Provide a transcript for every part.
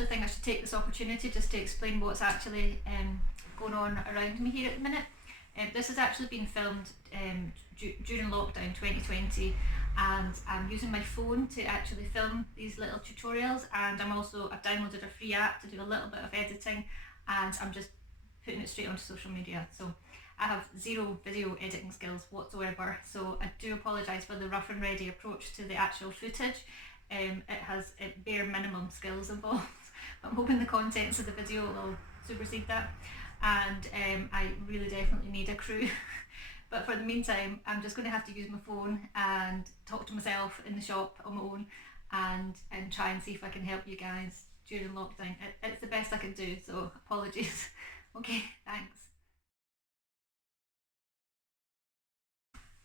actually think I should take this opportunity just to explain what's actually going on around me here at the minute. This has actually been filmed during lockdown 2020, and I'm using my phone to actually film these little tutorials, and I've downloaded a free app to do a little bit of editing, and I'm just putting it straight onto social media. So I have zero video editing skills whatsoever, so I do apologise for the rough and ready approach to the actual footage. It has bare minimum skills involved. I'm hoping the contents of the video will supersede that, and I really definitely need a crew. But for the meantime, I'm just going to have to use my phone and talk to myself in the shop on my own, and try and see if I can help you guys during lockdown. It's the best I can do, so apologies. Okay, thanks.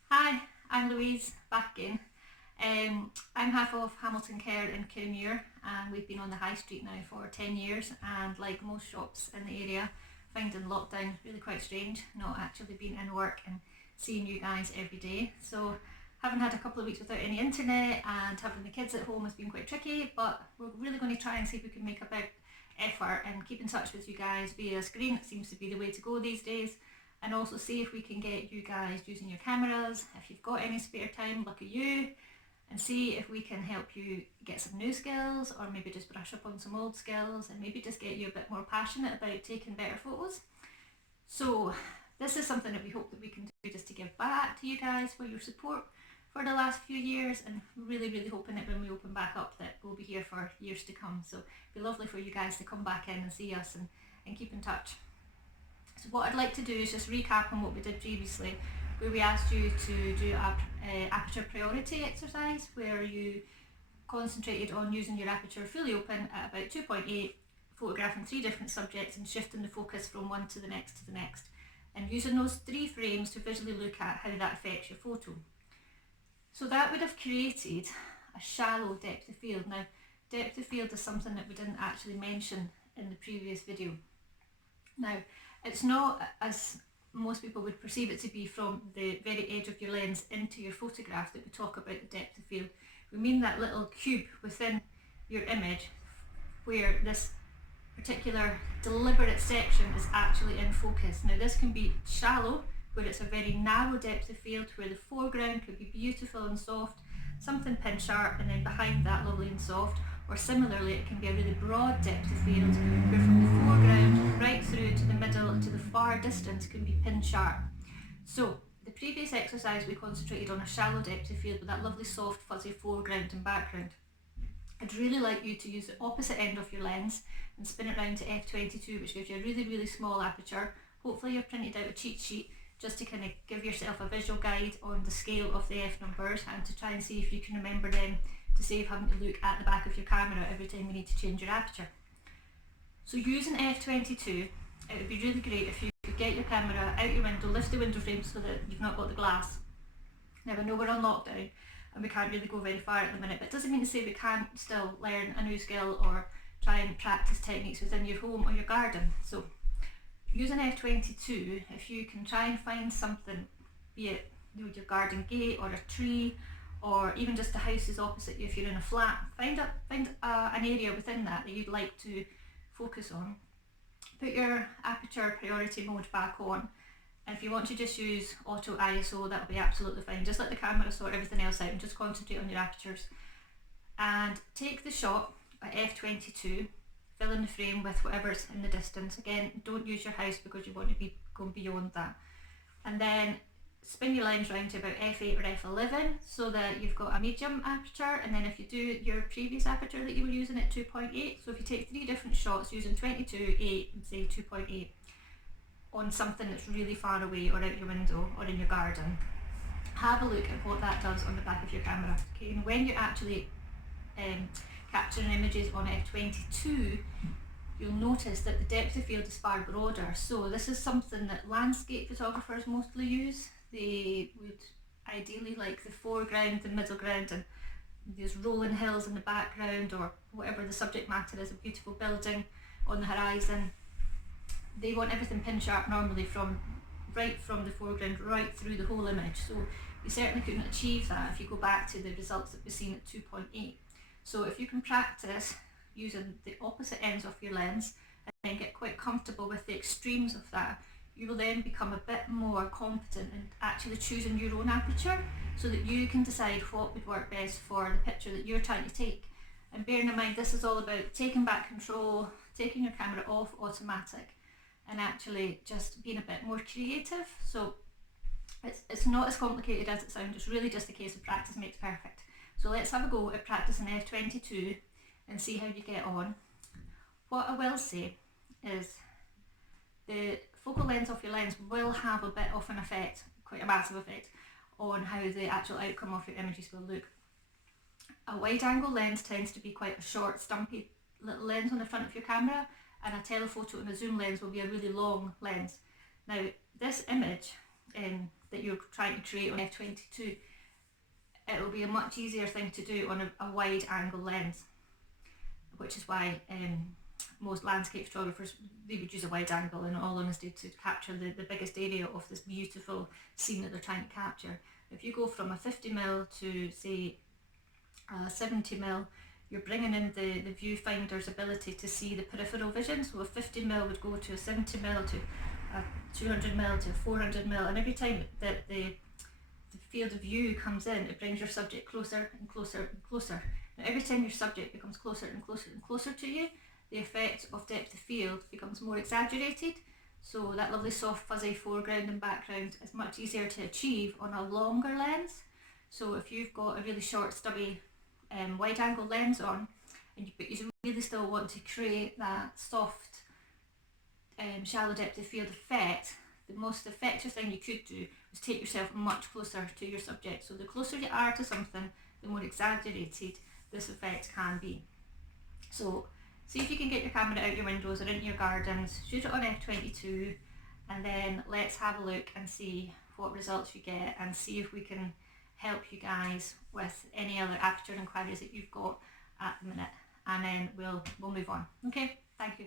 Hi, I'm Louise, back again. I'm half of Hamilton Care in Kirriemuir, and we've been on the high street now for 10 years, and like most shops in the area, finding lockdown really quite strange, not actually being in work and seeing you guys every day. So having had a couple of weeks without any internet and having the kids at home has been quite tricky, but we're really going to try and see if we can make a big effort and keep in touch with you guys via screen. It seems to be the way to go these days. And also see if we can get you guys using your cameras. If you've got any spare time, look at you, and see if we can help you get some new skills, or maybe just brush up on some old skills, and maybe just get you a bit more passionate about taking better photos. So this is something that we hope that we can do just to give back to you guys for your support for the last few years, and really hoping that when we open back up that we'll be here for years to come. So it'd be lovely for you guys to come back in and see us and keep in touch. So what I'd like to do is just recap on what we did previously, where we asked you to do a aperture priority exercise, where you concentrated on using your aperture fully open at about 2.8, photographing 3 different subjects and shifting the focus from one to the next, and using those 3 frames to visually look at how that affects your photo. So that would have created a shallow depth of field. Now, depth of field is something that we didn't actually mention in the previous video. Now, it's not as most people would perceive it to be from the very edge of your lens into your photograph that we talk about the depth of field. We mean that little cube within your image where this particular deliberate section is actually in focus. Now this can be shallow, where it's a very narrow depth of field, where the foreground could be beautiful and soft, something pin sharp, and then behind that lovely and soft. Or similarly, it can be a really broad depth of field, where from the foreground right through to the middle and to the far distance can be pin sharp. So the previous exercise we concentrated on a shallow depth of field with that lovely soft fuzzy foreground and background. I'd really like you to use the opposite end of your lens and spin it round to f22, which gives you a really small aperture. Hopefully you've printed out a cheat sheet just to kind of give yourself a visual guide on the scale of the f numbers, and to try and see if you can remember them, to save having to look at the back of your camera every time you need to change your aperture. So using f22, it would be really great if you could get your camera out your window, lift the window frame so that you've not got the glass. Now I know we're on lockdown and we can't really go very far at the minute, but it doesn't mean to say we can't still learn a new skill or try and practice techniques within your home or your garden. So using f22, if you can try and find something, be it your garden gate or a tree, or even just the houses opposite you if you're in a flat, find an area within that you'd like to focus on. Put your aperture priority mode back on, and if you want to just use auto ISO, that'll be absolutely fine. Just let the camera sort everything else out and just concentrate on your apertures. And take the shot at f22, fill in the frame with whatever's in the distance. Again, don't use your house because you want to be going beyond that. And then spin your lens round to about f8 or f11 so that you've got a medium aperture, and then if you do your previous aperture that you were using at 2.8, so if you take 3 different shots using 22, 8 and say 2.8 on something that's really far away or out your window or in your garden, have a look at what that does on the back of your camera. Okay, and when you're actually capturing images on f22, you'll notice that the depth of field is far broader. So this is something that landscape photographers mostly use. They would ideally like the foreground, the middle ground, and these rolling hills in the background, or whatever the subject matter is, a beautiful building on the horizon. They want everything pin sharp normally right from the foreground right through the whole image. So you certainly couldn't achieve that if you go back to the results that we've seen at 2.8. So if you can practice using the opposite ends of your lens and then get quite comfortable with the extremes of that, you will then become a bit more competent in actually choosing your own aperture so that you can decide what would work best for the picture that you're trying to take. And bearing in mind, this is all about taking back control, taking your camera off automatic, and actually just being a bit more creative. So it's not as complicated as it sounds. It's really just a case of practice makes perfect. So let's have a go at practicing f22 and see how you get on. What I will say is the focal length of your lens will have a bit of an effect, quite a massive effect, on how the actual outcome of your images will look. A wide angle lens tends to be quite a short, stumpy little lens on the front of your camera, and a telephoto and a zoom lens will be a really long lens. Now, this image that you're trying to create on f22, it will be a much easier thing to do on a wide angle lens, which is why most landscape photographers, they would use a wide angle in all honesty to capture the biggest area of this beautiful scene that they're trying to capture. If you go from a 50mm to say a 70mm, you're bringing in the viewfinder's ability to see the peripheral vision. So a 50mm would go to a 70mm to a 200mm to a 400mm, and every time that the field of view comes in, it brings your subject closer and closer and closer. Now, every time your subject becomes closer and closer and closer to you, the effect of depth of field becomes more exaggerated. So that lovely soft fuzzy foreground and background is much easier to achieve on a longer lens. So if you've got a really short stubby wide angle lens on, but you really still want to create that soft shallow depth of field effect, the most effective thing you could do is take yourself much closer to your subject. So the closer you are to something, the more exaggerated this effect can be. So see if you can get your camera out your windows or into your gardens, shoot it on f22, and then let's have a look and see what results you get, and see if we can help you guys with any other aperture inquiries that you've got at the minute, and then we'll move on. Okay, thank you.